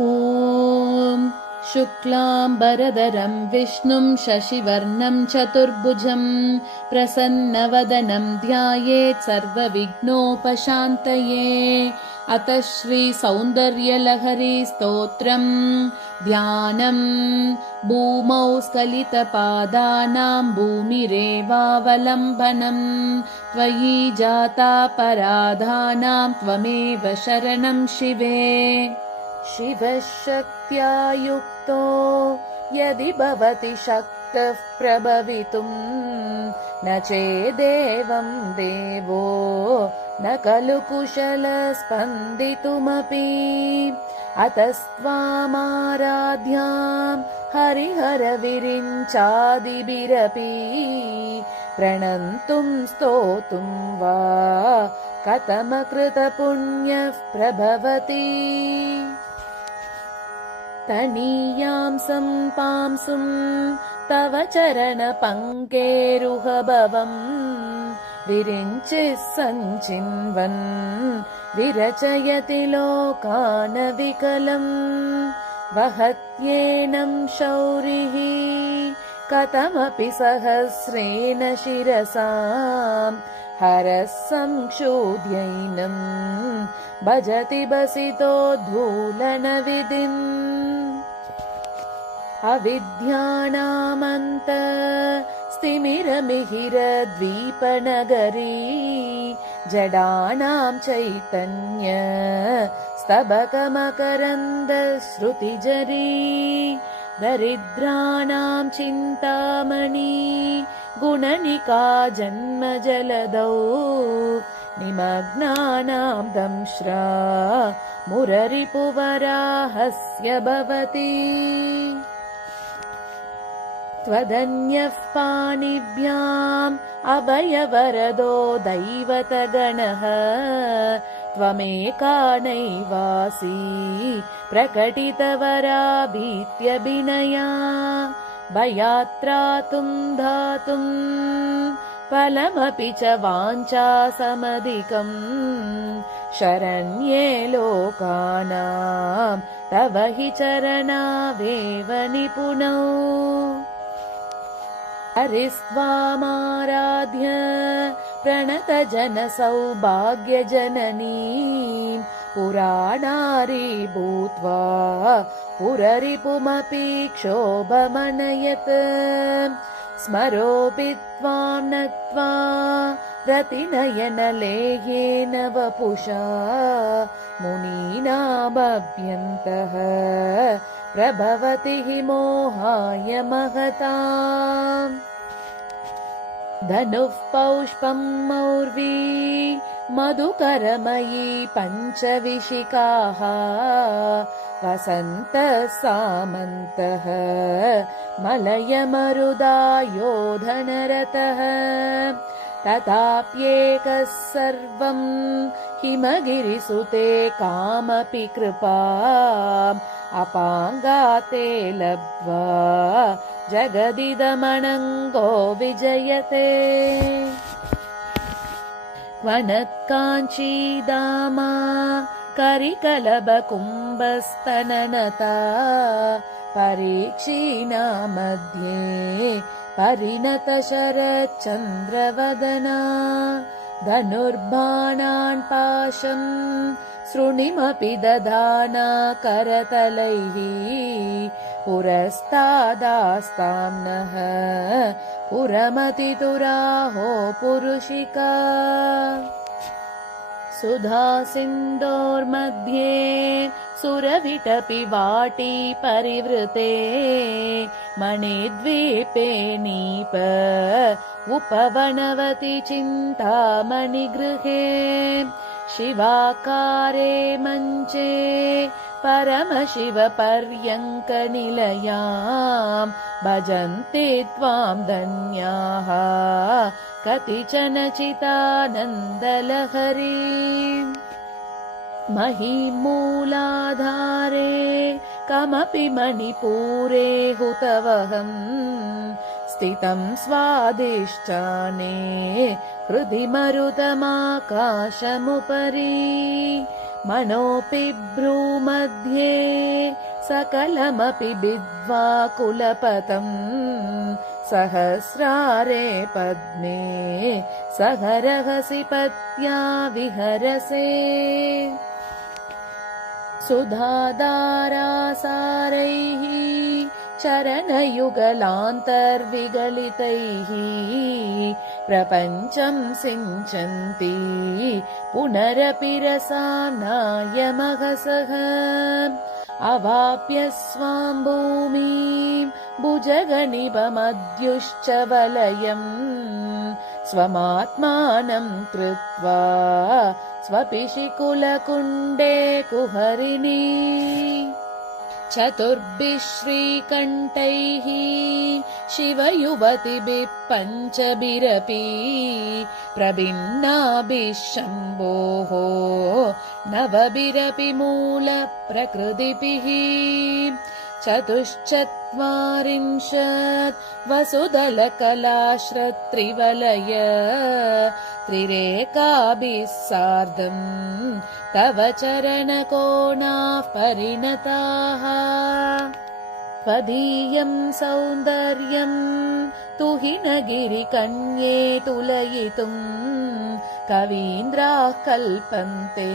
ॐ शुक्लाम्बरधरं विष्णुं शशिवर्णं चतुर्भुजं प्रसन्नवदनं ध्यायेत् सर्वविघ्नोपशान्तये। अतः श्रीसौन्दर्यलहरी स्तोत्रम् ध्यानम्। भूमौ स्खलितपादानां भूमिरेवावलम्बनम् त्वयि जातापराधानां त्वमेव शरणं शिवे। शिवशक्त्या युक्तो यदि भवति शक्तः प्रभवितुम् न चेदेवं देवो न खलु कुशलस्पन्दितुमपि। अतस्त्वामाराध्यां हरिहरविरिञ्चादिभिरपि प्रणन्तुं स्तोतुं वा कथमकृतपुण्यः प्रभवति। तनीयां सम्पांसुं तव चरणपङ्केरुहभवम् विरिञ्चिः सञ्चिन्वन् विरचयति लोकानविकलम्। वहत्येनं शौरिः कथमपि सहस्रेण शिरसाम् हरः संक्षोध्यैनं भजति बसितोद्धूलनविधिम्। अविद्यानामन्तस्तिमिरमिहिरद्वीपनगरी जडानां चैतन्य स्तबकमकरन्दश्रुतिजरी दरिद्राणां चिन्तामणि गुणनिका जन्मजलदौ निमग्नानां दंश्रा मुररिपुवराहस्य भवति। त्वदन्यः पाणिभ्याम् अभयवरदो दैवतगणः त्वमेकानैवासि प्रकटितवराभीत्यभिनया। भयात्रातुं धातुं फलमपि च वाञ्छासमधिकम् शरण्ये लोकानां तव हि चरणावेव निपुणौ। हरिस्त्वामाराध्य प्रणतजनसौभाग्यजननीं पुराणारी भूत्वा पुररिपुमपि क्षोभमनयत्। स्मरोऽपि त्वां नत्वा रतिनयनलेह्येन वपुषा मुनीनामभ्यन्तः प्रभवति हि मोहाय महताम्। धनुः पौष्पं मौर्वी मधुकरमयी पञ्चविशिखाः वसन्तः सामन्तः मलयमरुदायोधनरतः। तथाप्येकः सर्वं हिमगिरिसुते कामपि कृपाम् अपाङ्गाते लब्ध्वा जगदिदमणङ्गो विजयते। वनत्काञ्चीदामा करिकलभकुम्भस्तननता परीक्षीणा मध्ये परिणतशरच्चन्द्रवदना। धनुर्बाणान् पाशं सृणिमपि दधाना करतलैः पुरस्तादास्तां नः पुरमतितुराहो पुरुषिका। सुधा सिन्धोर्मध्ये सुरविटपि वाटी परिवृते मणिद्वीपे नीप उपवनवति चिन्तामणिगृहे। शिवाकारे मञ्चे परमशिवपर्यङ्कनिलयां भजन्ते त्वां धन्याः कतिचन चितानन्दलहरी। महीमूलाधारे कमपि मणिपूरे हुतवहम् स्थितं स्वादिष्टाने हृदि मरुतमाकाशमुपरि। मनोऽपि भ्रूमध्ये सकलमपि विद्वा कुलपतम् सहस्रारे पद्मे सहरहसि पत्या विहरसे सुधाधारासारैः चरणयुगलान्तर्विगलितैः प्रपञ्चं सिञ्चन्ति पुनरपि रसानायमहसः अवाप्य स्वां भूमिं भुजगनिभमद्युश्च वलयम् स्वमात्मानं कृत्वा स्वपिशिकुलकुण्डे कुहरिणी चतुर्भिः श्रीकण्ठैः शिवयुवतिभिः पञ्चभिरपि प्रभिन्नाभिः शम्भोः नवभिरपि मूलप्रकृतिभिः चतुश्चत्वारिंशत् वसुदलकलाश्रत्रिवलय त्रिरेकाभिः सार्धम् तव चरणकोणाः परिणताः त्वदीयं सौन्दर्यं तुहिनगिरिकन्ये तुलयितुम् कवीन्द्राः कल्पन्ते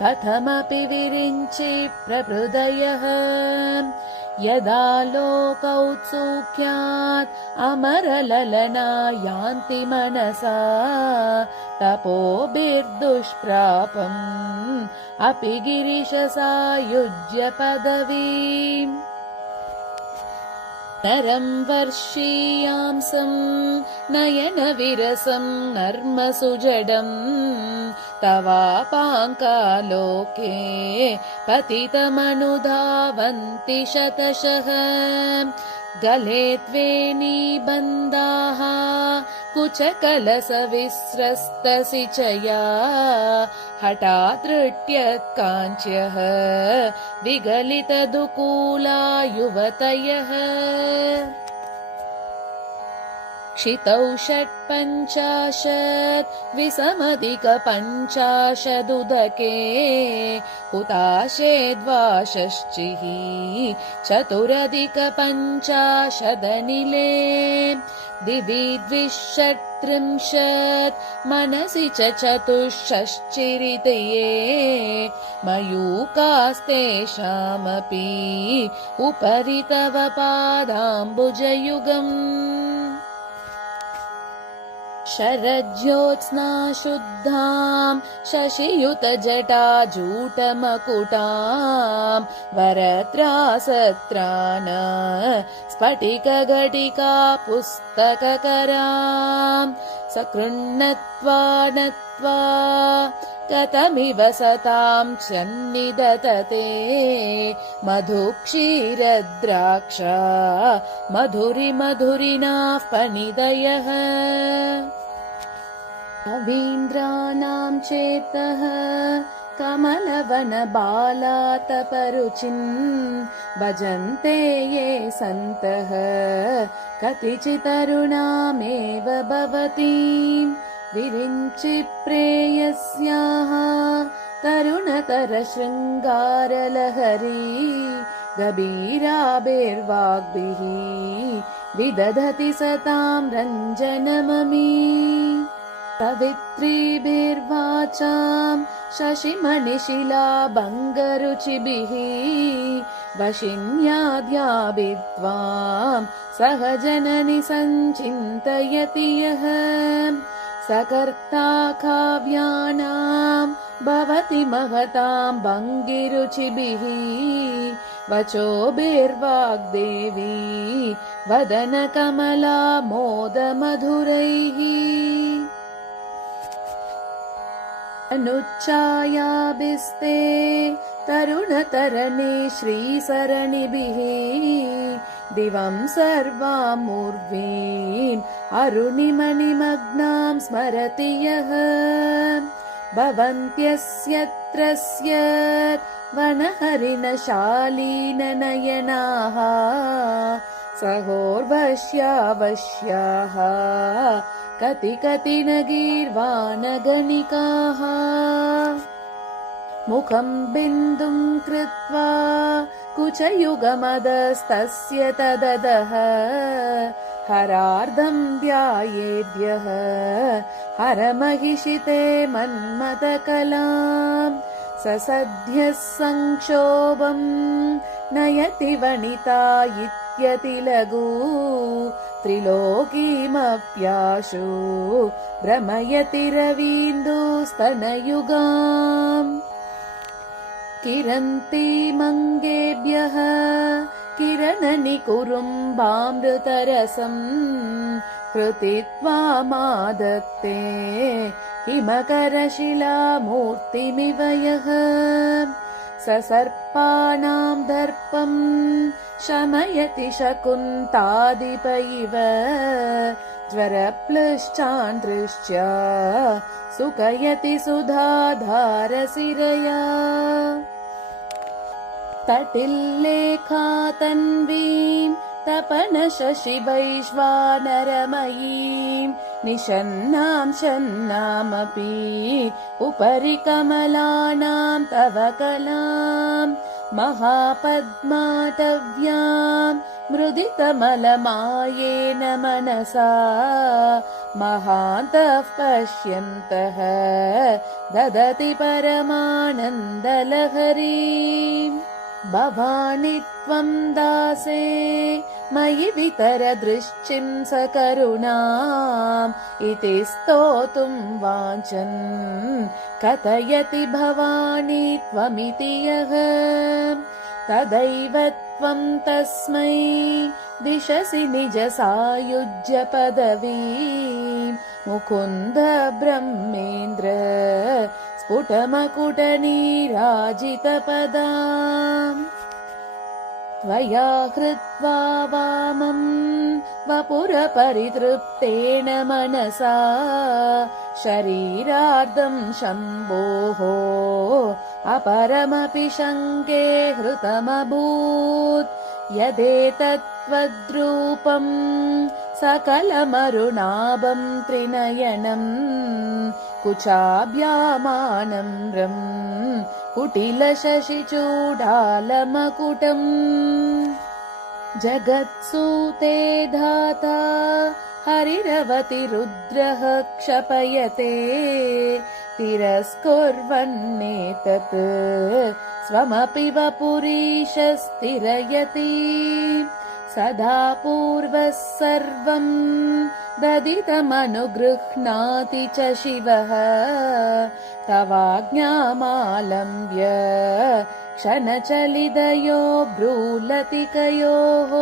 कथमपि विरिञ्चि प्रहृदयः यदा लोकौत्सुक्यात् अमरललना यान्ति मनसा तपोभिर्दुष्प्रापम् अपि गिरिशसायुज्य पदवीम् नरं वर्षीयांसं नयनविरसं नर्मसुजडम् तवापाङ्कालोके पतितमनुधावन्ति शतशः गले त्वे निबन्धाः कुचकलसविस्रस्तसिचया हठादृट्यत्काञ्च्यः विगलितदुकूला युवतयः क्षितौ 150 विसमधिकपञ्चाशदुदके हुताशे द्वाषष्टिः चतुरधिकपञ्चाशदनिले दिवि 230 मनसि च 465 मयूकास्तेषामपि उपरि तव पादाम्बुजयुगम् शरज्योत्स्ना शुद्धां शशियुतजटाजूटमकुटां वरत्रासत्राण स्फटिकघटिका पुस्तककरां सकृण्णत्वा नत्वा गतमिव सतां सन्निदतते मधुक्षीरद्राक्षा मधुरिमधुरिणाः फणिदयः कवीन्द्राणां चेतः कमलवनबालातपरुचिन् भजन्ते ये सन्तः कतिचितरुणामेव भवतीं विरिञ्चि प्रेयस्याः तरुणतरशृङ्गारलहरी गभीराभिर्वाग्भिः विदधति सतां रञ्जनममी कवित्रीभिर्वाचां शशिमणिशिलाभङ्गरुचिभिः वशिन्याद्याभित्वां सहजननि सञ्चिन्तयति यः सकर्ता काव्यानां भवति महतां भङ्गिरुचिभिः वचोभिर्वाग्देवी वदनकमला मोदमधुरैः अनुच्चायाभिस्ते तरुणतरणे श्रीसरणिभिः दिवं सर्वामूर्वीम् अरुणिमणिमग्नां स्मरति यः भवन्त्यस्यत्रस्य वनहरिणशालीननयनाः सहोर्वश्यावश्याः कति कति न गीर्वाणगणिकाः मुखं बिन्दुं कृत्वा कुचयुगमदस्तस्य तददः हरार्धं ध्यायेद्यः हरमहिषिते मन्मथकलाम् ससद्यः संक्षोभं नयति वनिता इत्यतिलघु त्रिलोकीमप्याशु भ्रमयति रवीन्दुस्तनयुगाम् किरन्तीमङ्गेभ्यः किरणनिकुरुम्बामृतरसम् हृतित्वामादत्ते हिमकरशिलामूर्तिमिव यः ससर्पाणां दर्पं शमयति शकुन्तादिप इव ज्वरप्लुश्चान्द्रिश्च सुकयति सुधाधारसिरया तटिल्लेखातन्वीं तपनशशिवैश्वानरमयीं निषन्नां शन्नामपि उपरि कमलानां तव कलां महापद्माटव्यां मृदितमलमायेन मनसा महान्तः पश्यन्तः ददति परमानन्दलहरीम् भवानि त्वं दासे मयि वितरदृश्चिं सकरुणाम् इति स्तोतुं वाञ्छन् कथयति भवानी त्वमिति यः तदैव त्वं तस्मै दिशसि निज सायुज्य पदवीं मुकुन्द ब्रह्मेन्द्र स्फुटमकुटनीराजितपदाम् त्वया हृत्वा वामं वपुरपरितृप्तेन मनसा शरीरार्धं शम्भोः अपरमपि शङ्के हृतमभूत् यदेतत्त्वद्रूपं सकलमरुणाभं त्रिनयनम् कुचाभ्यामानम्रम् कुटिलशशिचूडालमकुटम् जगत्सूते धाता हरिरवति रुद्रः क्षपयते तिरस्कुर्वन्नेतत् स्वमपि वपुरीशस्तिरयति सदा पूर्वः सर्वं ददितमनुगृह्णाति च शिवः तवाज्ञामालम्ब्य क्षणचलितयो भ्रूलतिकयोः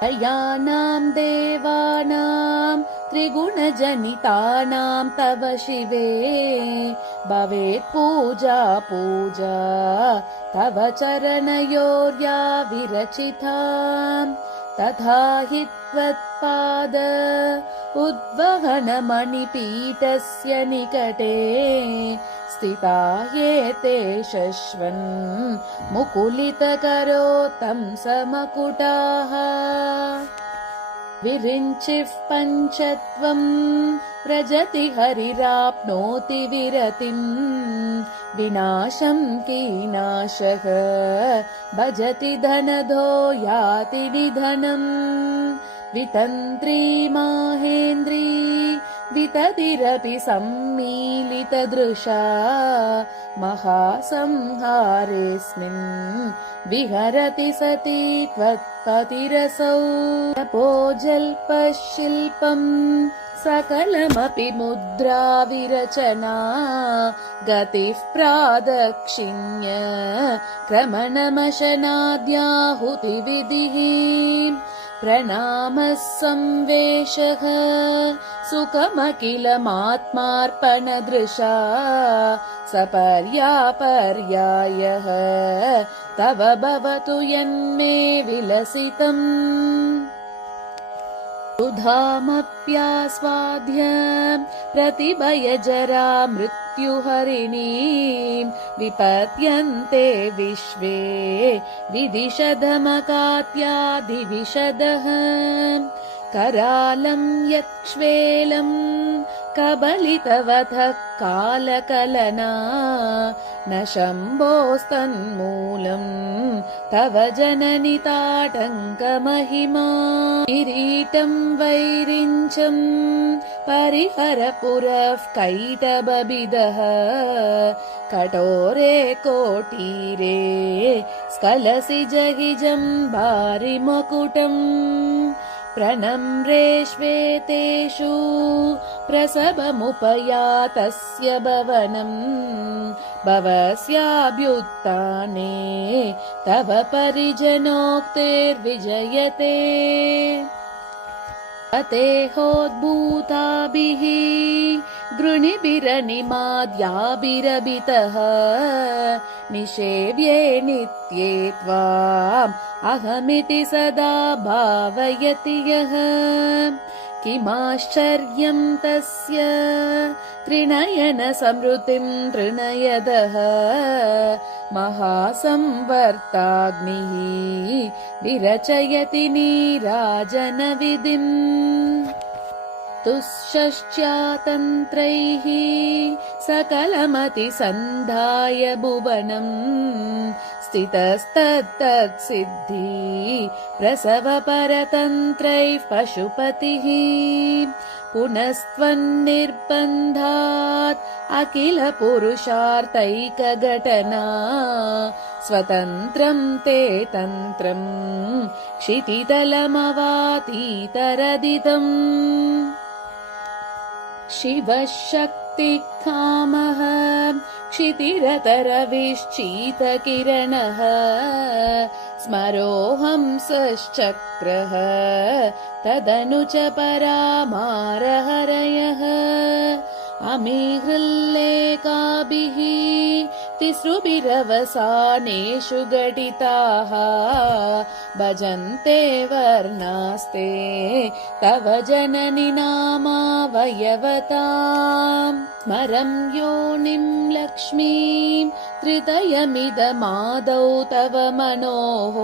त्रयाणां देवानां त्रिगुणजनितानां तव शिवे भवेत् पूजा तव चरणयोर्या विरचिताम् तथा हि त्वत्पाद उद्वहनमणिपीठस्य निकटे स्थिता ह्येते शश्वन् मुकुलितकरोतं समकुटाः विरिञ्चिः पञ्चत्वं व्रजति हरिराप्नोति विरतिम् विनाशं कीनाशः भजति धनधो याति निधनम् वितन्त्री माहेन्द्री विततिरपि सम्मीलितदृशा महासंहारेऽस्मिन् विहरति सती त्वत्पतिरसौ तपोजल्पशिल्पम् सकलमपि मुद्रा विरचना गतिः प्रादक्षिण्य क्रमणमशनाद्याहुतिविधिः प्रणामः संवेशः सुखमखिलमात्मार्पणदृशा सपर्यापर्यायः तव भवतु यन्मे विलसितम् सुधामप्यास्वाद्य प्रतिभयजरा मृत्युहरिणीं विपद्यन्ते विश्वे विदिशधमकात्यादिविशदः करालं यक्ष्वेलं कबलितवधः कालकलना न शम्भोस्तन्मूलम् तव जननि ताटङ्कमहिमा किरीटं वैरिञ्चम् परिहरपुरः कैटबबिदः कठोरे कोटीरे स्खलसि जहिजं भारिमकुटम् प्रणम्रेष्वेतेषु प्रसवमुपयातस्य भवनम् भवस्याभ्युत्थाने तव परिजनोक्तेर्विजयते अतेहोद्भूताभिः गृणिभिरनिमाद्याभिरभितः निषेव्ये नित्ये त्वाम् अहमिति सदा भावयति यः किमाश्चर्यं तस्य त्रिनयन समृतिं तृणयदः महासंवर्ताग्निः विरचयति नीराजनविधिम् तुश्चस्यातन्त्रैः सकलमतिसन्धाय भुवनम् स्थितस्तत्तत्सिद्धि प्रसवपरतन्त्रैः पशुपतिः पुनस्त्वन्निर्बन्धात् अखिल पुरुषार्थैकघटना स्वतन्त्रं ते तन्त्रं क्षितितलमवातीतरदितम् शिवः शक्तिकामः क्षितिरतरविश्चितकिरणः स्मरोऽहंसश्चक्रः तदनु च परामारहरयः अमीहृल्लेखाभिः तिसृभिरवसानेषु घटिताः भजन्ते वर्णास्ते तव जननि नामावयवताम् स्मरं योनिं लक्ष्मीं त्रितयमिदमादौ तव मनोः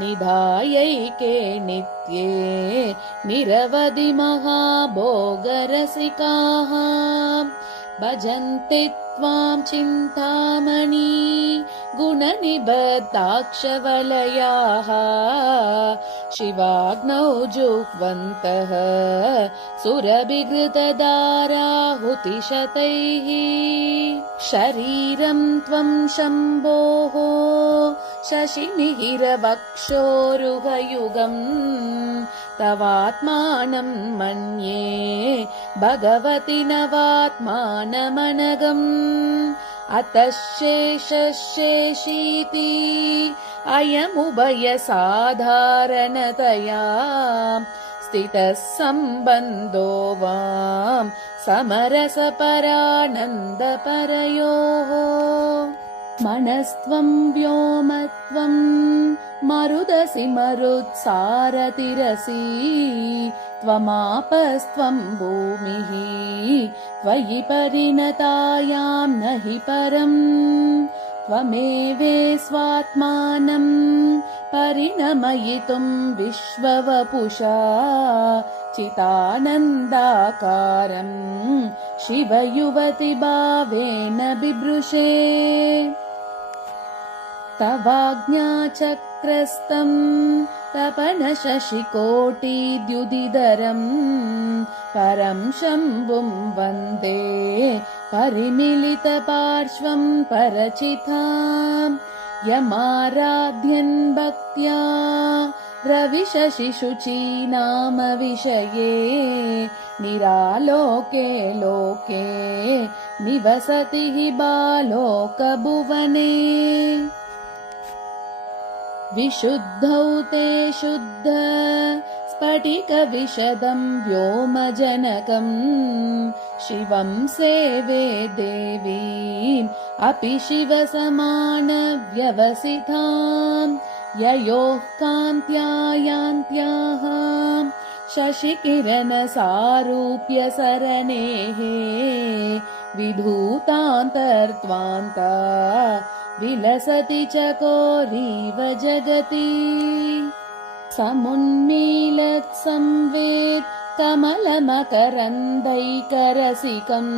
निधायैके नित्ये निरवधि महाभोगरसिकाः भजन्ति त्वां चिन्तामणि गुणनिबद्धाक्षवलयाः शिवाग्नौ जुह्वन्तः सुरभिघृतधाराहुतिशतैः शरीरं त्वं शम्भोः शशिमिहिरवक्षोरुहयुगम् तवात्मानं मन्ये भगवति नवात्मानमनघम् अतः शेषशेषीति अयमुभयसाधारणतया स्थितः सम्बन्धो वां समरसपरानन्दपरयोः मनस्त्वं व्योमत्वं मरुदसि मरुत्सारतिरसि त्वमापस्त्वं भूमिः त्वयि परिणतायां न हि परम् त्वमेवे स्वात्मानं परिणमयितुं विश्ववपुषा चितानन्दाकारं शिवयुवति भावेन बिभृशे तवाज्ञाचक्रस्तं तपनशशिकोटिद्युदिधरम् परं शम्भुं वन्दे परिमिलितपार्श्वं परचिताम् यमाराध्यन् भक्त्या रविशशिशुची नाम विषये निरालोके लोके निवसति हि बालोकभुवने विशुद्धौ ते शुद्ध स्फटिकविशदं व्योमजनकम् शिवं सेवे देवीम् अपि शिवसमानव्यवसिताम् ययोः कान्त्यायान्त्याः शशिकिरणसारूप्यसरणेः विधूतान्तर्त्वान्ता विलसति चकोरीव जगति समुन्मीलत् संवेत् कमलमकरन्दैकरसिकम्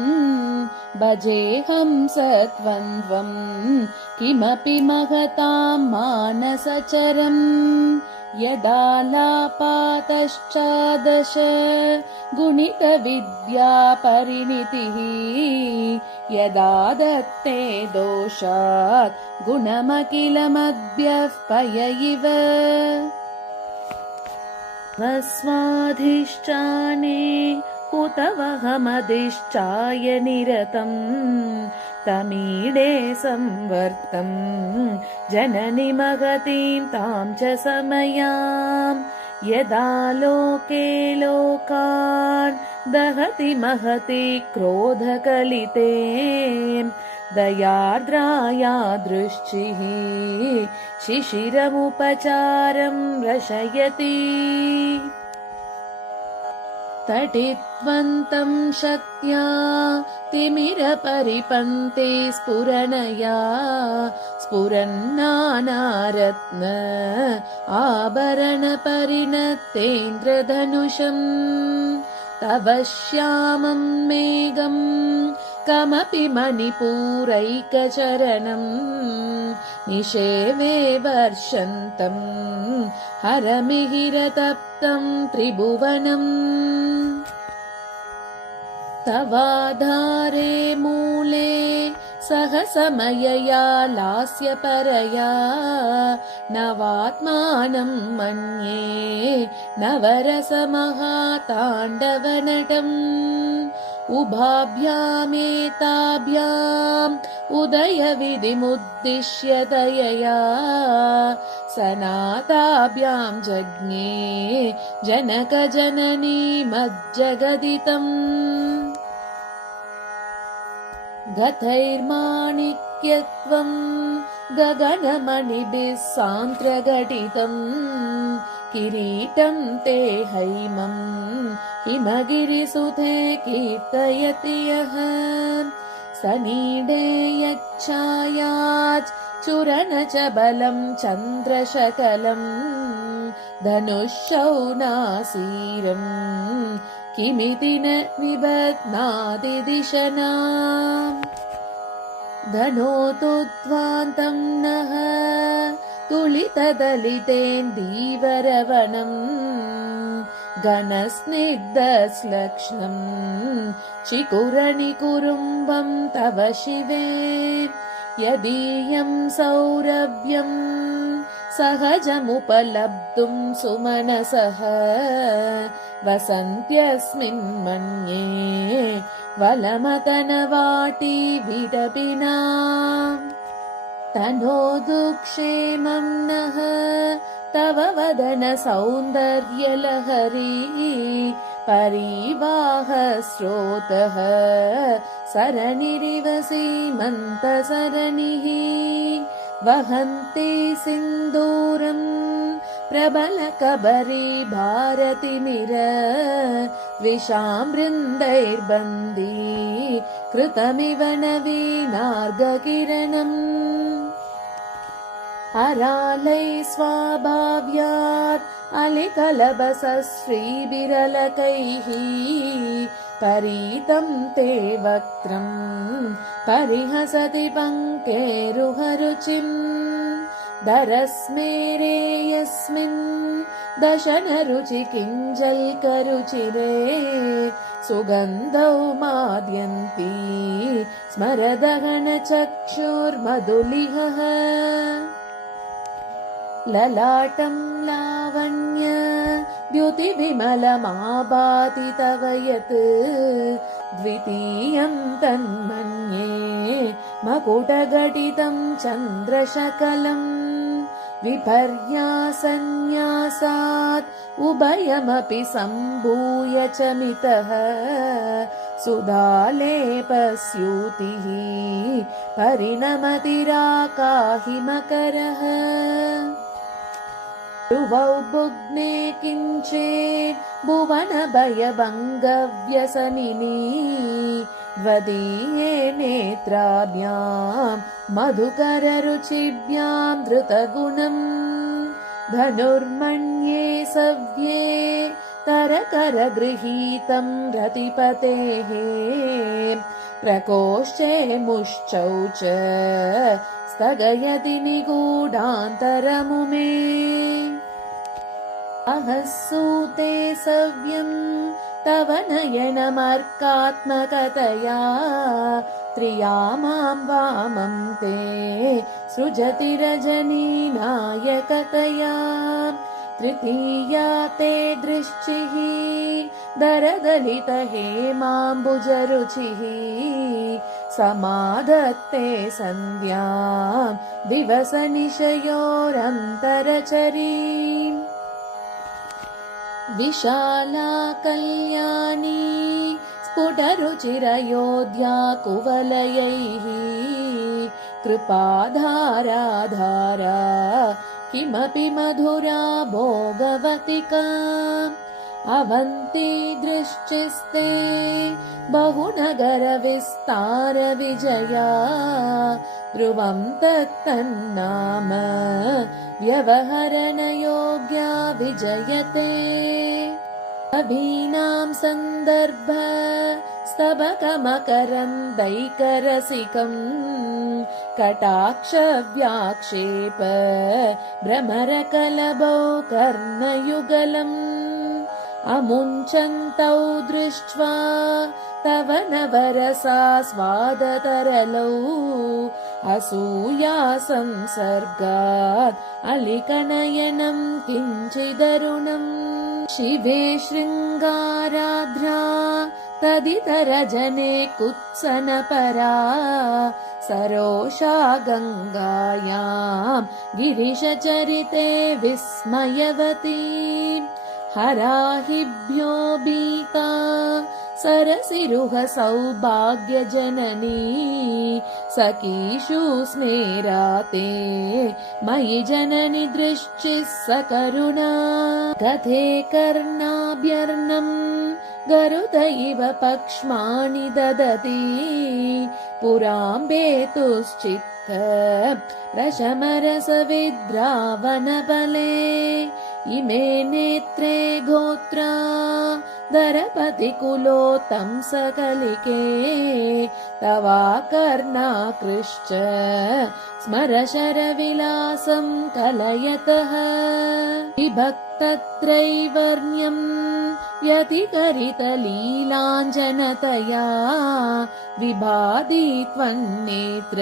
भजेऽहं सत्वन्द्वम् किमपि महतां मानसचरम् यदालापातश्चादश गुणितविद्या परिणितिः यदा दत्ते दोषात् गुणमखिलमद्भ्यः पय इव स्वस्वाधिष्ठाने कुतवहमधिष्ठाय निरतम् तमीडे संवर्तम् जननि महतीं तां च समयाम् यदा लोके लोकान् दहति महति क्रोधकलिते दयार्द्राया दृष्टिः शिशिरमुपचारं रशयति तटित्वन्तं शक्त्या तिमिरपरिपन्ते स्फुरनया स्फुरन्नानारत्न आभरणपरिणतेन्द्रधनुषम् तव श्यामं मेघम् कमपि मणिपूरैकचरणम् निषेवे वर्षन्तम् हरमिहिरतप्तं त्रिभुवनम् तवाधारे मूले सहसमयया लास्यपरया नवात्मानं मन्ये नवरसमहाताण्डवनटम् उभाभ्यामेताभ्याम् उदयविधिमुद्दिश्य दयया सनाताभ्यां जज्ञे जनकजननी मज्जगदितम् गतैर्माणिक्यत्वं गगनमणिभिः सान्त्रघटितम् किरीटं ते हैमम् हिमगिरिसुते कीर्तयति यः सनीडे यच्छायात् चुरणचबलं चन्द्रशकलम् धनुःशौनासीरम् किमिति न निबध्नाति दिशना धनोतुध्वान्तं नः तुलितदलितेन्दीवरवनम् घनस्निग्धश्लक्ष्णम् चिकुरनिकुरुम्बं तव शिवे यदीयं सौरभ्यं सहजमुपलब्धुं सुमनसः वसन्त्यस्मिन् मन्ये वलमतनवाटी विटपिना तनोदुक्षेमं नः तव वदन सौन्दर्यलहरी परिवाहस्रोतः सरनिरिव सीमन्तसरणिः वहन्ति सिन्दूरम् प्रबलकबरी भारतिमिर द्विषामृन्दैर्बन्दी कृतमिव नवीनार्गकिरणम् अरालैः स्वाभाव्यात् अलिकलबसश्रीविरलकैः परीतं ते वक्त्रम् परिहसति पङ्केरुहरुचिम् दरस्मेरे यस्मिन् दशनरुचि किञ्जल्करुचिरे सुगन्धौ माद्यन्ती स्मरदहनचक्षुर्मधुलिहः ललाटं लावण्य द्युतिविमलमाभाति तव यत् द्वितीयं तन्मन्ये मकुटघटितं चन्द्रशकलम् विपर्यासन्न्यासात् उभयमपि सम्भूय च मितः सुधालेपस्यूतिः परिणमतिराकाहिमकरः भ्रुवौ भुग्ने किञ्चित् भुवनभयभङ्गव्यसनिनी त्वदीये नेत्राभ्यां मधुकररुचिभ्यां धृतगुणम् धनुर्मन्ये सव्ये तरकरगृहीतं रतिपतेः प्रकोष्ठे मुष्चौ च स्थगयति निगूढान्तरमुमे अहसूते सव्यं तव नयनमर्कात्मकतया त्रियामां वामं ते सृजति रजनीनायकतया तृतीया ते दृश्चिः दरदलितहेमाम्बुजरुचिः समाधत्ते सन्ध्यां दिवसनिशयोरन्तरचरीम् विशाला कल्याणी स्फुटरुचिरयोध्या कुवलयैः कृपाधाराधारा किमपि मधुरा भोगवतिका अवन्ती दृश्चिस्ते बहुनगरविस्तारविजया ध्रुवं तत्तन्नाम व्यवहरणयोग्या विजयते अभीनां सन्दर्भ स्तबकमकरन्दैकरसिकम् कटाक्षव्याक्षेप भ्रमरकलभौ कर्णयुगलम् अमुञ्चन्तौ दृष्ट्वा तव नवरसास्वादतरलौ असूया संसर्गात् अलिकनयनं किञ्चिदरुणम् शिवे शृङ्गाराध्रा तदितरजने कुत्सनपरा सरोषा गङ्गायां गिरिशचरिते विस्मयवती हराहिभ्यो भीता सरसिरुह सौभाग्यजननी सखीषु स्मेराते मयि जननि दृश्चिः सकरुणा कथे कर्णाभ्यर्णम् गरुड इव पक्ष्माणि ददति पुराम्बेतुश्चित्त रशमरसविद्रावणबले इमे नेत्रे गोत्रा दरपतिकुलोत्तं सकलिके तवाकर्णाकृश्च स्मरशरविलासं कलयतः विभक्तत्रैवर्ण्यम् यतिकरितलीलाञ्जनतया विभाति त्वन्नेत्र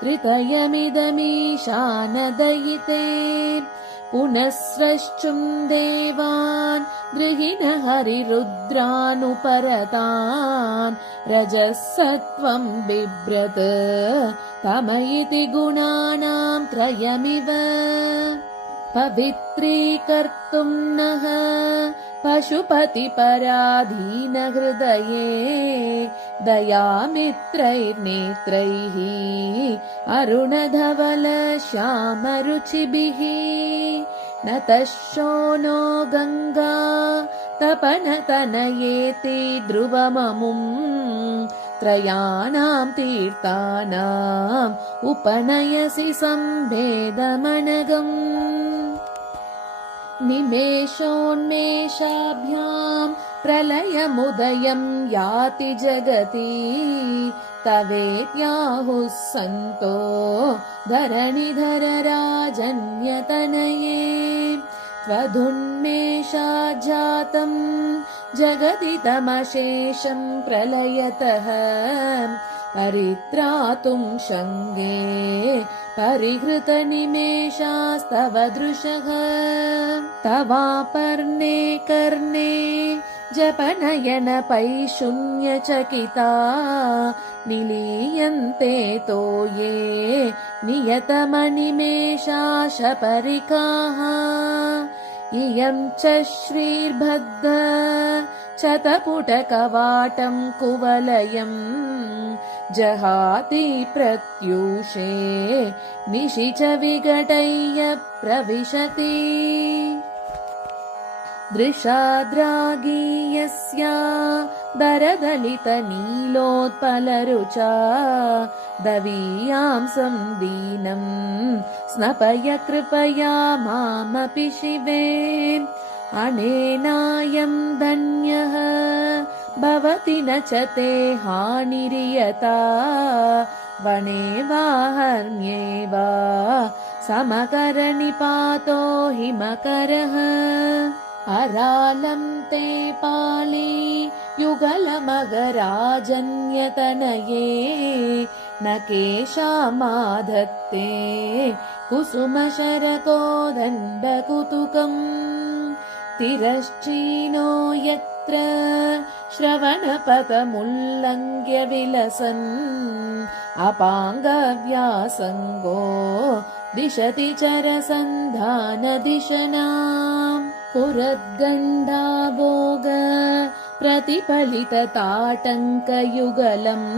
त्रितयमिदमीशानदयिते पुनःस्रष्टुं देवान् गृहिण हरिरुद्रानुपरतान् रजः सत्त्वं बिभ्रत तम इति गुणानां त्रयमिव पवित्रीकर्तुं नः पशुपतिपराधीनहृदये दयामित्रैर्नेत्रैः अरुणधवलश्यामरुचिभिः नतः शोनो गङ्गा तपनतनयेति ध्रुवममुम् त्रयाणां तीर्थानाम् उपनयसि सम्भेदमनघम् निमेषोन्मेषाभ्यां प्रलयमुदयं याति जगति तवेत्याहुः सन्तो धरणिधर राजन्यतनये त्वदुन्मेषाज्जातं जगति तमशेषं प्रलयतः परित्रातुं शङ्गे परिहृतनिमेषास्तव दृशः तवापर्णे कर्णे जपनयनपैशून्यचकिता निलीयन्ते तोये नियतमनिमेषाशपरिकाः इयं च श्रीर्भद्र शतपुटकवाटं कुवलयम् जहाति प्रत्यूषे निशि च विघटय्य प्रविशति दृशाद्रागीयस्या दरदलितनीलोत्पलरुचा दवीयां संदीनं स्नपय कृपया मामपि शिवे अनेनायं धन्यः भवति न च ते हानिरियता वने वा हर्म्ये वा समकरनिपातो हिमकरः अरालं ते पाली युगलमगराजन्यतनये न केशामाधत्ते कुसुमशरकोदण्डकुतुकम् तिरश्चीनो यत्र श्रवणपथमुल्लङ्घ्य विलसन् अपाङ्गव्यासङ्गो दिशति चरसन्धानदिशनाम् पुरद्गण्डाभोग प्रतिफलितताटङ्कयुगलम्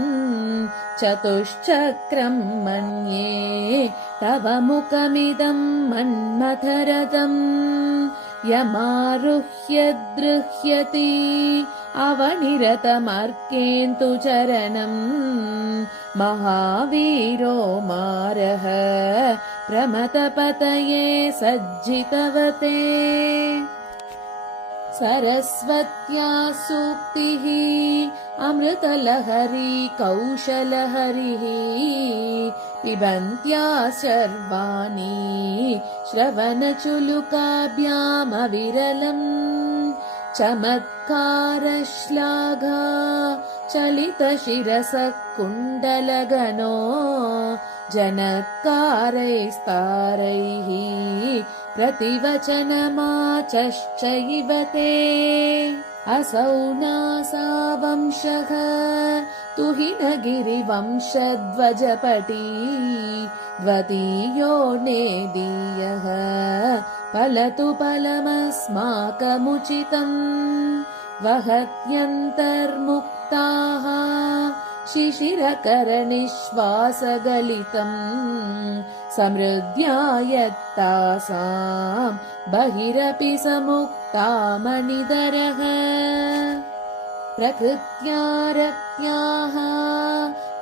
चतुश्चक्रम् मन्ये तव मुखमिदं मन्मथरथम् यमारुह्य दृह्यति अवनिरतमर्केन्तु चरणम् महावीरो मारः प्रमथपतये सज्जितवते सरस्वत्या सूक्तिः अमृतलहरी कौशलहरिः पिबन्त्या सर्वाणि श्रवणचुलुकाभ्यामविरलम् चमत्कारश्लाघा चलितशिरसः कुण्डलगनो जनत्कारैस्तारैः प्रतिवचनमाचश्चैव ते असौ नासा वंशः तुहिनगिरिवंशध्वजपटी द्वितीयो नेदीयः फलतु फलमस्माकमुचितम् वहत्यन्तर्मुक्ताः शिशिरकरनिश्वासगलितम् समृद्ध्यायत्तासाम् बहिरपि समुक्तामणिधरः प्रकृत्या रक्त्याः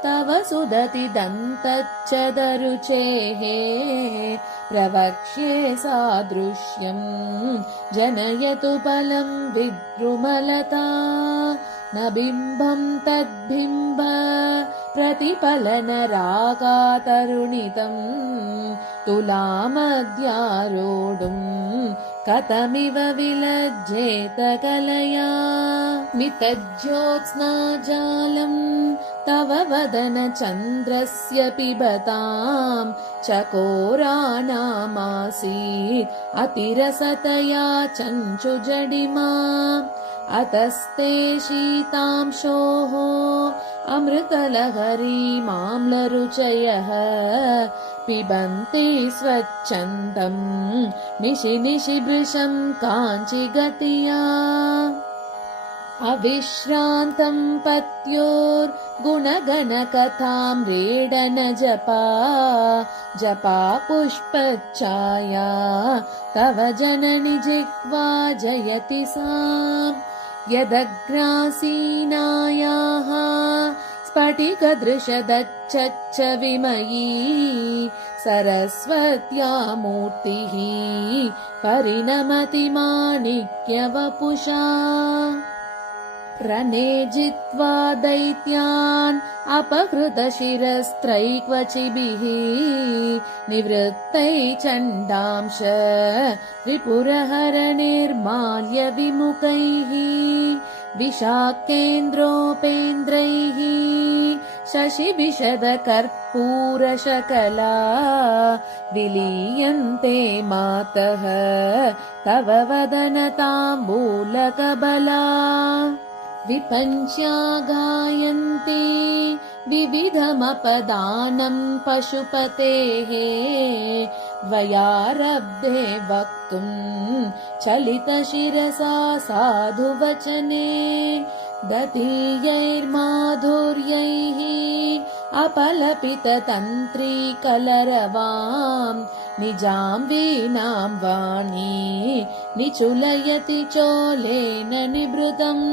तव सुदति दन्तच्च दरुचेः प्रवक्ष्ये सादृश्यम् जनयतु फलम् विद्रुमलता न बिम्बम् तद्बिम्ब प्रतिफलनरागातरुणितम् तुलामद्यारोढुम् कथमिव विलज्जेत कलया मितज्योत्स्नाजालम् तव वदन चन्द्रस्य पिबताम् चकोरानामासीत् अतिरसतया चञ्चुजडिमा अतस्ते शीतांशोः अमृतलहरीमाम्लरुचयः पिबन्ति स्वच्छन्दम् निशि निशि भृशम् काञ्चिगतिया अविश्रान्तम् पत्योर्गुणगणकथाम् रेडन जपा पुष्पच्छाया तव जननि जिह्वा जयति सा यदग्रासीनायाः स्फटिकदृशदच्छच्च विमयी सरस्वत्या मूर्तिः परिणमति माणिक्यवपुषा रणे जित्वा दैत्यान् अपहृतशिरस्त्रैक्वचिभिः निवृत्तै चण्डांश त्रिपुरहरनिर्माल्य विमुखैः विशाक्तेन्द्रोपेन्द्रैः शशिविशदकर्पूरशकला विलीयन्ते मातः तव वदनताम्बूलकबला विपञ्च्या गायन्ति विविधमपदानं पशुपतेः द्वयारब्धे वक्तुम् चलितशिरसा साधुवचने दधीयैर्माधुर्यैः अपलपिततन्त्रीकलरवाम् निजां वीणां वाणी निचुलयति चोलेन निभृतम्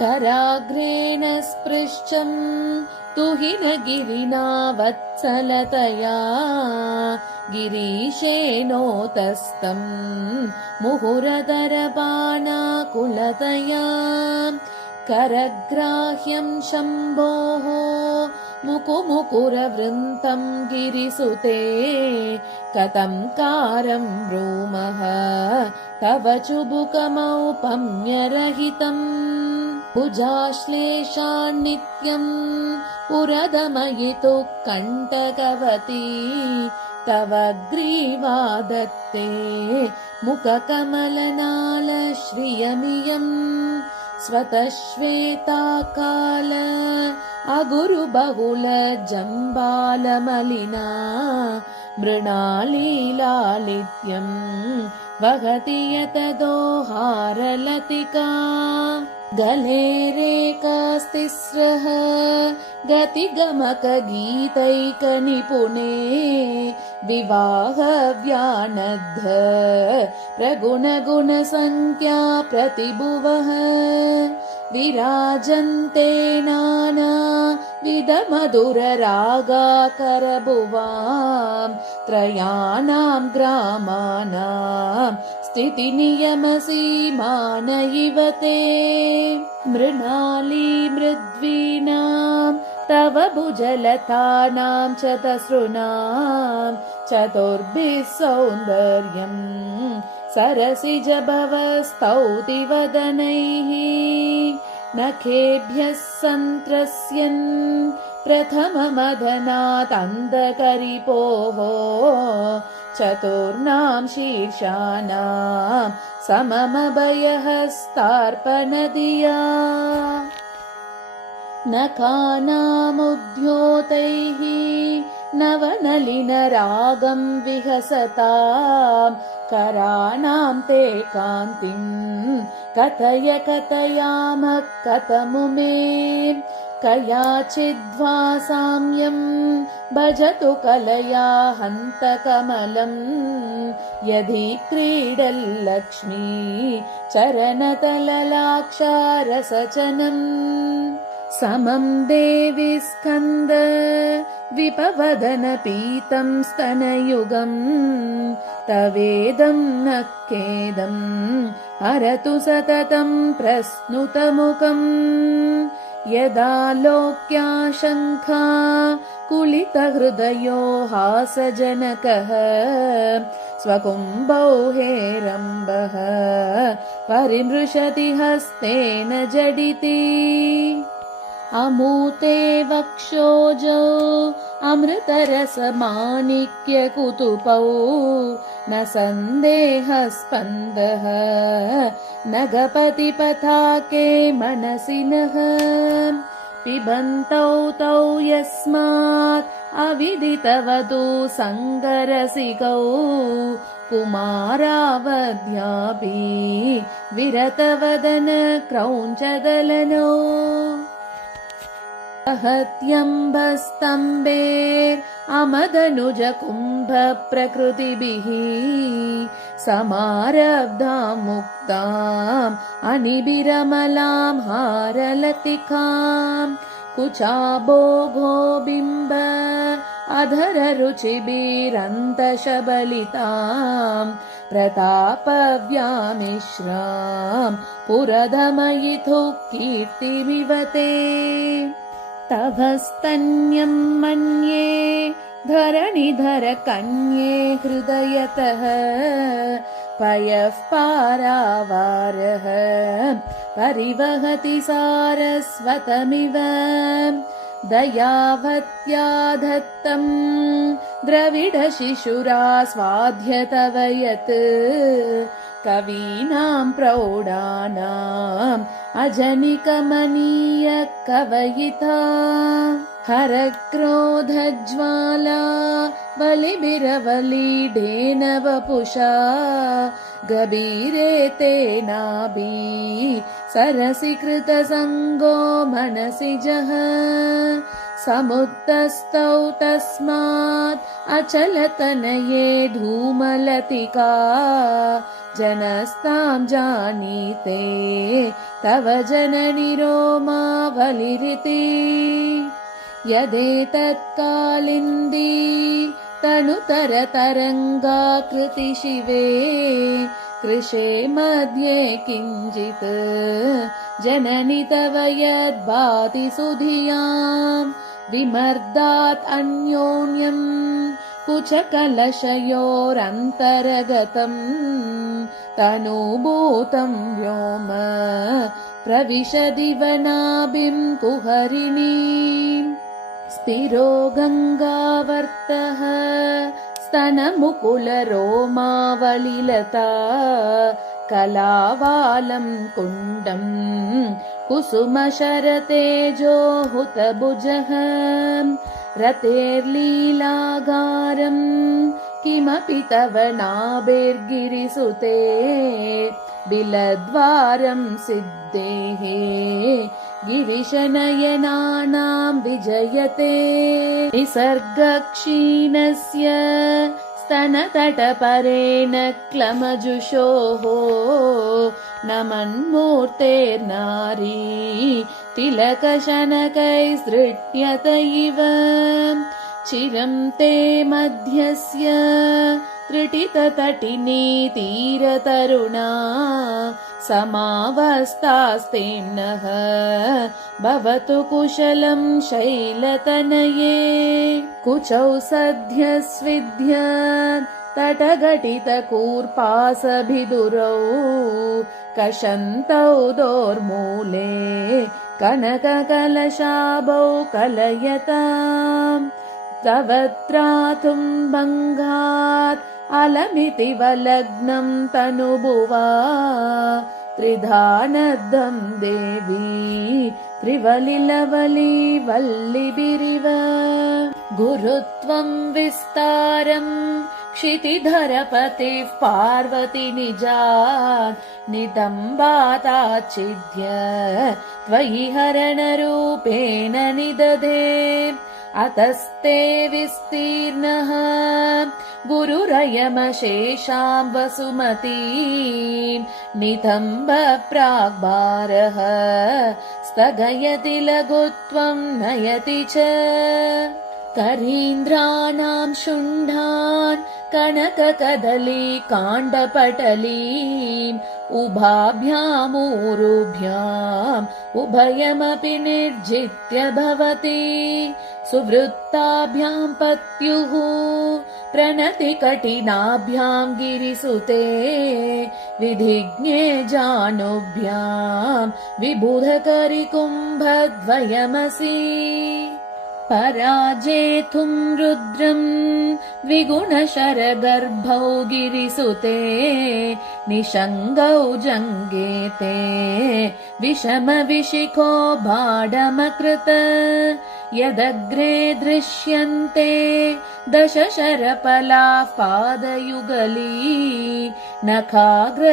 कराग्रेण स्पृष्टम् तुहिनगिरिना वत्सलतया गिरीशेनोतस्तम् मुहुरदरबाणाकुलतया करग्राह्यं शम्भोः मुकुमुकुरवृन्तं गिरिसुते कथं कारं ब्रूमः तव चुबुकमौपम्यरहितम् भुजाश्लेषान्नित्यम् पुरदमयितुः कण्टकवती तव ग्रीवा दत्ते मुखकमलनालश्रियमियम् स्वतः श्वेताकाल अगुरुबहुल जम्बालमलिना मृणालीलालित्यम् वहति यतदोहारलतिका गलेरेकास्तिस्रः गतिगमकगीतैकनिपुणे विवाहव्यानद्ध प्रगुणगुणसङ्ख्या प्रतिभुवः विराजन्ते नाना विधमधुररागाकरभुवां त्रयाणां ग्रामाणां स्थितिनियमसीमान इव ते मृणाली मृद्वीनां तव भुजलतानां चतसृणां चतुर्भिः सौन्दर्यम् सरसिजभवस्तौति वदनैः नखेभ्यः सन्त्रस्यन् प्रथममदनादन्दकरिपोः चतुर्णां शीर्षाणां सममभयहस्तार्पणधिया नखानामुद्योतैः नवनलिनरागं विहसतां कराणां ते कान्तिं कथय कथयामः कथमुमे कयाचिद्वा साम्यं भजतु कलया हन्तकमलं यदि क्रीडल्लक्ष्मी चरणतललाक्षारसचनम् समं देवि स्कन्द विपवदन पीतं स्तनयुगम् तवेदं न खेदम् हरतु सततं प्रस्नुतमुखम् यदा लोक्याशङ्का कुलितहृदयो हासजनकः स्वकुम्भौ हेरम्बः परिमृशति हस्तेन जडिति अमूते वक्षोजौ अमृतरसमाणिक्यकुतुपौ न सन्देहस्पन्दः नगपतिपताके मनसि नः पिबन्तौ तौ यस्मात् अविदितवधू सङ्गरसिकौ कुमारावध्यापि विरतवदन क्रौञ्चदलनौ अहत्यम्बस्तम्बेर् अमदनुज कुम्भ प्रकृतिभिः समारब्धां मुक्ताम् अनिबिरमलां हारलतिकां कुचाभोगो बिम्ब अधररुचिभिरन्तशबलितां प्रतापव्यामिश्रां पुरधमयितुः कीर्तिमिवते तव स्तन्यं मन्ये धरणिधर कन्ये हृदयतः पयः पारावारः परिवहति सारस्वतमिव दयावत्या दत्तं द्रविडशिशुरास्वाद्य तव यत् कवीनां प्रौढानाम् अजनिकमनीय कवयिता हरक्रोधज्वाला बलिभिरवलीढेन वपुषा गभीरे तेनाभि सरसि कृतसङ्गो मनसि जः समुत्तस्तौ तस्मात् अचलतनये धूमलतिका जनस्तां जानीते तव जननि रोमावलिरिति यदेतत्कालिन्दी तनुतरतरङ्गाकृति शिवे कृशे मध्ये किञ्चित् जननि तव यद्भाति सुधियाम् विमर्दात् अन्योन्यम् कुचकलशयोरन्तरगतम् तनुभूतम् व्योम प्रविशदिव नाभिम् कुहरिणीम् स्थिरो गङ्गावर्तः स्तनमुकुलरोमावलिलता कलावालम् कुण्डम् कुसुमशरतेजो हुतभुजः रतेर्लीलागारम् किमपि तव नाभिर्गिरिसुते बिलद्वारम् सिद्धेः गिरिशनयनानाम् विजयते निसर्गक्षीणस्य स्तनतटपरेण क्लमजुषोः नमन्मूर्तेर्नारी तिलकशनकैसृट्यत इव चिरं ते मध्यस्य त्रिटिततटिनी तीरतरुणा समावस्थास्तेम्नः भवतु कुशलं शैलतनये कुचौ सद्यस्विद्य तटघटितकूर्पासभिदुरौ कषन्तौ दोर्मूले कनककलशाभौ कलयताम् तव त्रातुम् भङ्गात् अलमिति वलग्नम् तनुभुवा त्रिधानद्धम् देवी त्रिवलिलवली वल्लिभिरिव गुरुत्वम् विस्तारम् क्षितिधरपतिः पार्वती निजात् नितम्बाताच्छिद्य त्वयि हरणरूपेण निदधे अतस्ते विस्तीर्णः गुरुरयमशेषाम् वसुमतीम् नितम्ब प्राग्भारः स्थगयति लघुत्वम् नयति च करीन्द्राणाम् शुण्डान् कनककदली काण्डपटलीम् उभाभ्यामूरुभ्याम् उभयमपि निर्जित्य भवति सुवृत्ताभ्याम् पत्युः प्रणति कठिनाभ्याम् गिरिसुते विधिज्ञे जानुभ्याम् विबुधकरिकुम्भद्वयमसि पराजेतुम् रुद्रम् द्विगुणशरगर्भौ गिरिसुते निषङ्गौ जङ्गेते विषमविशिखो बाढमकृत यदग्रे दृश्यन्ते दशशरपलाः पादयुगली नखाग्रच्छत्मानः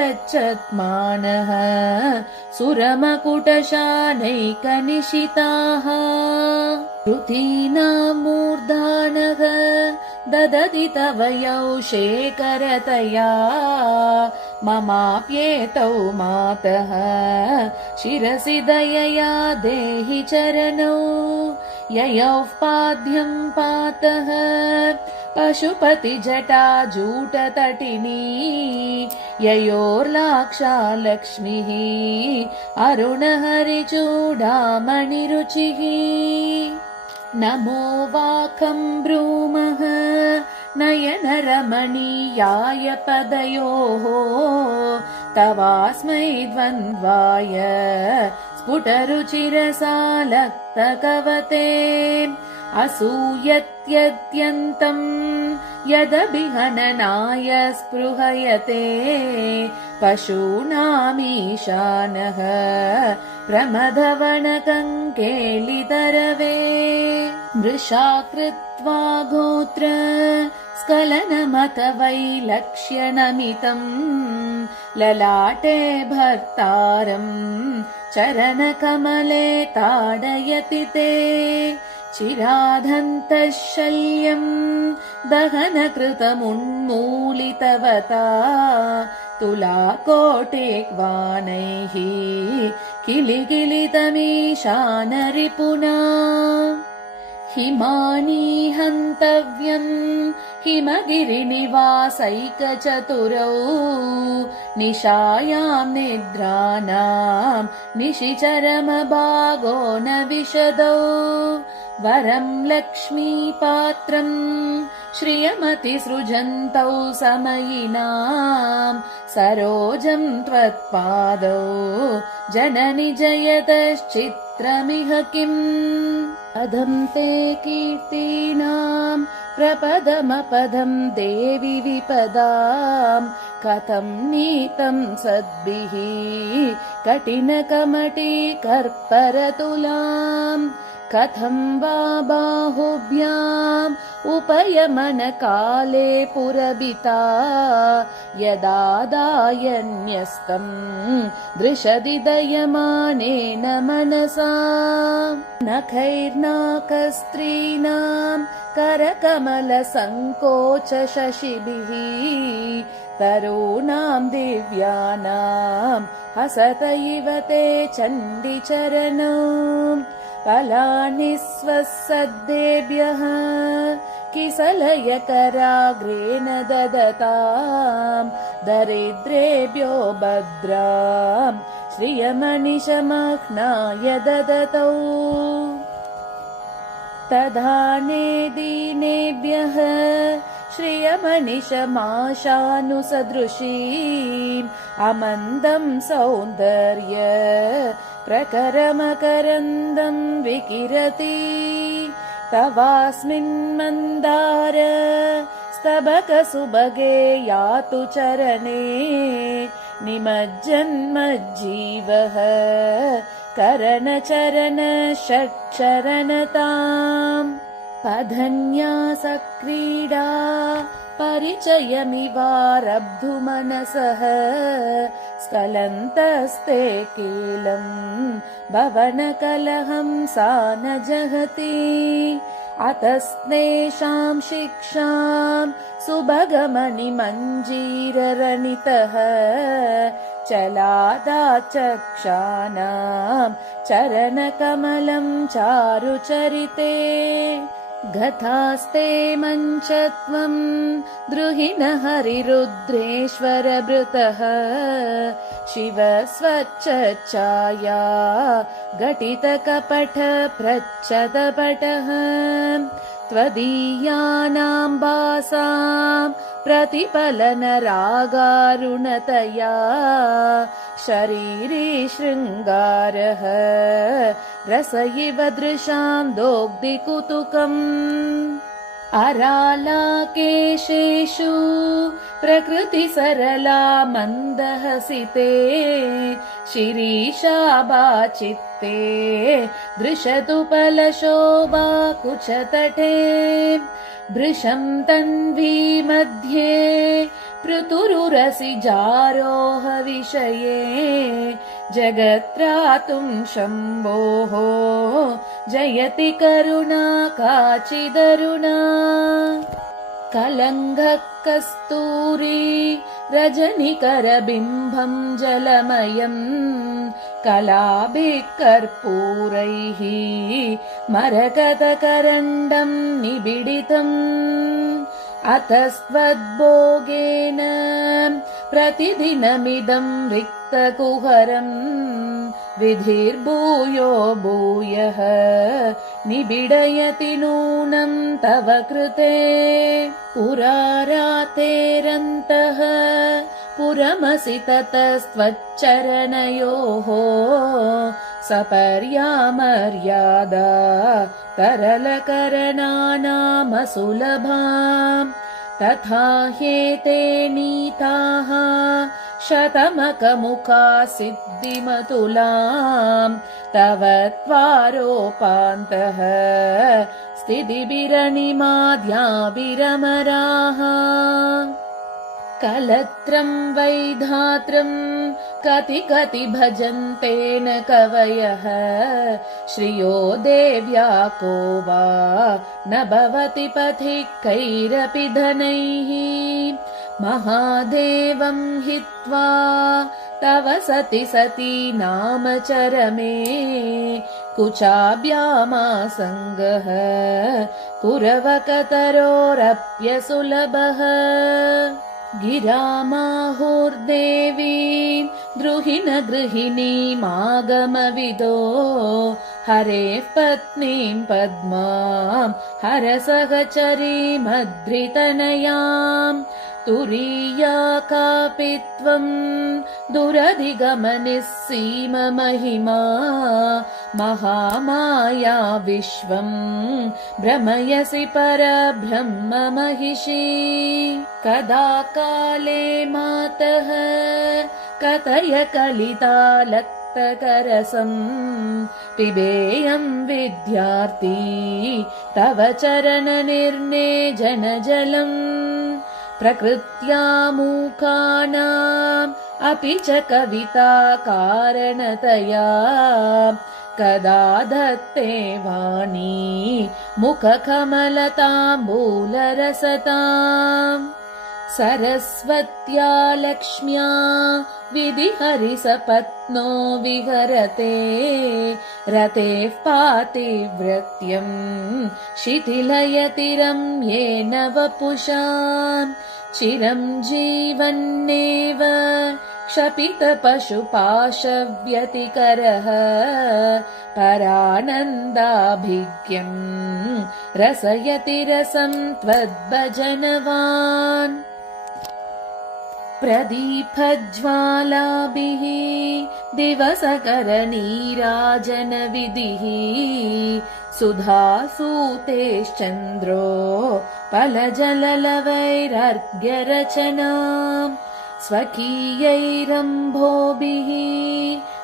सुरमकुटशानैकनिशिताः ऋतीनाम् मूर्धानः ददति तव यौ शेखरतया ममाप्येतौ मातः शिरसि दयया देहि चरणौ ययोः पाद्यम् पातः पशुपतिजटा जूटतटिनी ययोर्लाक्षा लक्ष्मीः अरुणहरिचूडामणिरुचिः नमो वाकम् ब्रूमः नयनरमणीयाय पदयोः तवास्मै द्वन्द्वाय स्फुटरुचिरसालक्तकवते असूयत्यत्यन्तम् यदभिहननाय स्पृहयते पशूनामीशानः प्रमदवनकङ्केलितरवे मृषा कृत्वा गोत्र स्खलनमत वैलक्ष्यनमितम् ललाटे भर्तारम् चरणकमले ताडयति ते चिराधन्तः शल्यम् दहनकृतमुन्मूलितवता तुलाकोटिक्वानैः किलिकिलितमीशानरिपुना हिमानी हन्तव्यम् हिमगिरिनिवासैकचतुरौ निशायां निद्राणाम् निशिचरमभागो न विशदौ वरं लक्ष्मीपात्रम् श्रियमतिसृजन्तौ समयिनाम् सरोजं त्वत्पादौ जननि जयतश्चित्रमिह किम् अधं ते कीर्तीनाम् प्रपदमपदम् देवि विपदाम् कथं नीतं सद्भिः कठिनकमटिकर्परतुलाम् कथं वा बाहुभ्याम् उपयमनकाले पुरबिता यदादायन्यस्तम् दृशदि दयमानेन मनसा नखैर्नाकस्त्रीणाम् करकमलसङ्कोच शशिभिः तरूणाम् दिव्यानाम् हसत इव ते चण्डिचरणौ फलानि स्वसद्देभ्यः किसलयकराग्रेण ददताम् दरिद्रेभ्यो भद्राम् श्रियमनिशमह्नाय ददतौ तदाने दीनेभ्यः श्रियमनिशमाशानुसदृशीम् अमन्दं सौन्दर्य प्रकरमकरन्दं विकिरति तवास्मिन् मन्दार स्तबकसुभगे यातु चरणे निमज्जन्मज्जीवः करणचरण षट्चरणताम् पधन्यासक्रीडा परिचयमिवारब्धुमनसः स्खलन्तस्ते कीलम् भवनकलहं सा न जहति अतस्तेषां शिक्षाम् सुभगमणिमञ्जीररणितः चलादाचक्षाणाम् चरणकमलं चारुचरिते गतास्ते मञ्चत्वम् द्रुहिण हरिरुद्रेश्वरभृतः शिव स्वच्छाया घटितकपट प्रच्छदपटः त्वदीयानाम् भासाम् प्रतिफलनरागारुणतया शरीरे शृङ्गारः रस इव दृशाम् दोग्धिकुतुकम् अरालाकेशेषु प्रकृतिसरला मन्दहसिते शिरीशाभाचित्ते दृशतु फलशोभा कुचतटे भृशं तन्वी मध्ये पृतुरुरसिजारोह विषये जगत्रातुं शम्भोः जयति करुणा काचिदरुणा कलङ्घः कस्तूरी रजनिकरबिम्बं जलमयम् कलाभिः कर्पूरैः मरकतकरण्डं निबिडितम् अतस्त्वद्भोगेन प्रतिदिनमिदं रिक्तकुहरम् विधिर्भूयो भूयः निबिडयति नूनं तव कृते पुरारातेरन्तः पुरमसि ततस्त्वच्चरणयोः सपर्यामर्यादा तरलकरणानामसुलभाम् तथा ह्येते नीताः शतमकमुखा सिद्धिमतुलाम् तव त्वारोपान्तः स्थितिभिरनिमाद्याभिरमराः कलत्रं वैधात्रम् कति कति भजन्ते न कवयः श्रियो देव्या को वा न भवति पथिकैरपि धनैः महादेवं हित्वा तव सति सती नाम चरमे कुचाभ्यामासङ्गः कुरवकतरोरप्यसुलभः गिरामाहुर्देवी द्रुहिण गृहिणीमागमविदो हरेः पत्नीं पद्मां हरसहचरीमद्रितनयाम् तुरीया कापि त्वं दुरधिगमनिस्सीममहिमा महामाया विश्वं भ्रमयसि परब्रह्ममहिषी कदा काले मातः कथय कलितालक्तकरसं पिबेयं विद्यार्थी तव चरणनिर्नेजनजलम् प्रकृत्या मूकानाम् अपि च कविता कारणतया कदा दत्ते वाणी मुखकमलताम्बूलरसताम् सरस्वत्या लक्ष्म्या विधिहरिसपत्नो विहरते रतेः पातिव्रत्यम् शिथिलयति रम्येन वपुषा चिरं जीवन्नेव क्षपितपशुपाशव्यतिकरः परानन्दाभिज्ञम् रसयति रसं त्वद्भजनवान् प्रदीपज्वालाभिः दिवसकरनीराजनविधिः सुधासूतेश्चन्द्रो फलजललवैरर्घ्यरचनाम् स्वकीयैरम्भोभिः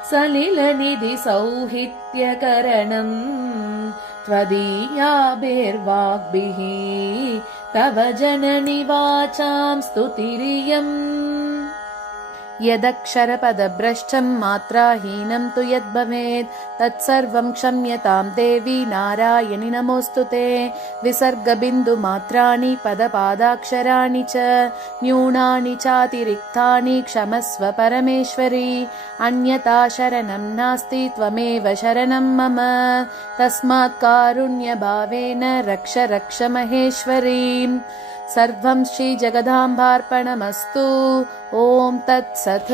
सलिलनिधिसौहित्यकरणम् त्वदीयाभिर्वाग्भिः तव जननि वाचां स्तुतिरियम् यदक्षरपदभ्रष्टं मात्राहीनं तु यद्भवेत् तत्सर्वं क्षम्यतां देवी नारायणि नमोऽस्तुते विसर्गबिन्दुमात्राणि पदपादाक्षराणि च न्यूनानि चातिरिक्तानि क्षमस्व परमेश्वरी अन्यथा शरणं नास्ति त्वमेव शरणं मम तस्मात् कारुण्यभावेन रक्ष रक्ष महेश्वरीम् सर्वं श्रीजगदाम्बार्पणमस्तु ॐ तत्सत्।